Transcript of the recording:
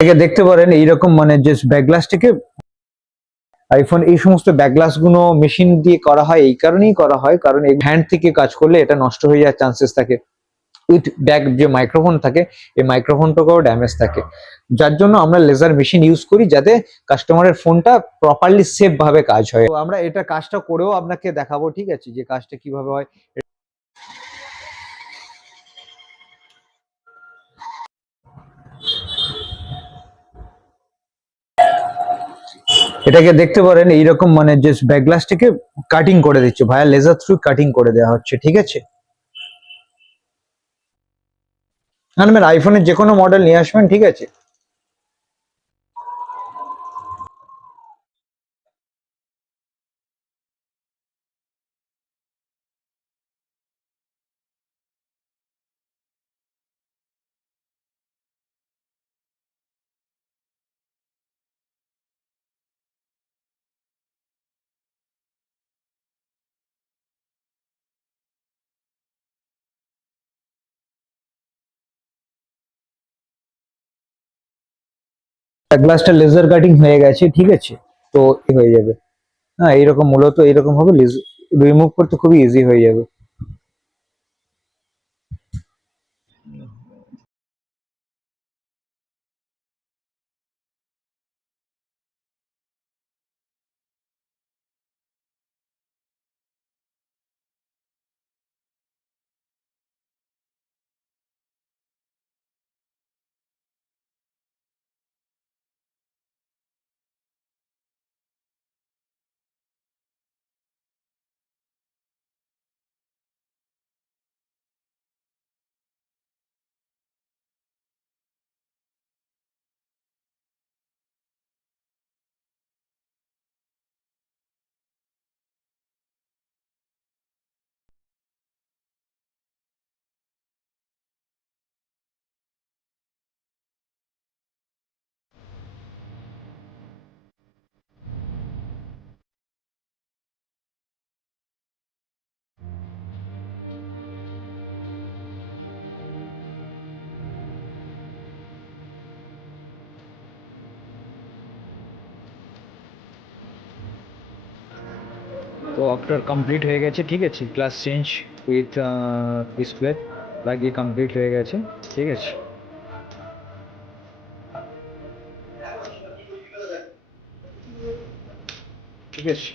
থেকে দেখতে পারেন এইরকম মানে যে ব্যাকগ্লাসটিকে আইফোন এই সমস্ত ব্যাকগ্লাস গুলো মেশিন দিয়ে করা হয়, এই কারণেই করা হয় কারণ এই হ্যান্ড থেকে কাজ করলে এটা নষ্ট হয়ে যাওয়ার চান্সেস থাকে। উইথ ব্যাক যে মাইক্রোফোন থাকে এই মাইক্রোফোনটাকেও ড্যামেজ থাকে, যার জন্য আমরা লেজার মেশিন ইউজ করি যাতে কাস্টমারের ফোনটা প্রপারলি সেফ ভাবে কাজ হয়। তো আমরা এটা কাজটা করেও আপনাকে দেখাবো, ঠিক আছে, যে কাজটা কিভাবে হয়। এটাকে দেখতে পারেন এইরকম মানে যে ব্যাকগ্লাসটিকে কাটিং করে দিচ্ছে ভায়া লেজার থ্রু কাটিং করে দেওয়া হচ্ছে, ঠিক আছে। আনবেন আইফোনের যে কোনো মডেল নিয়ে আসবেন, ঠিক আছে। গ্লাসটা লেজার কাটিং হয়ে গেছে, ঠিক আছে। তো হয়ে যাবে, হ্যাঁ এইরকম মূলত এইরকম হবে, রিমুভ করতে খুবই ইজি হয়ে যাবে। তো আফটার কমপ্লিট হয়ে গেছে, ঠিক আছে, গ্লাস চেঞ্জ উইথ ডিসপ্লে লাগিয়ে কমপ্লিট হয়ে গেছে, ঠিক আছে। ঠিক আছে।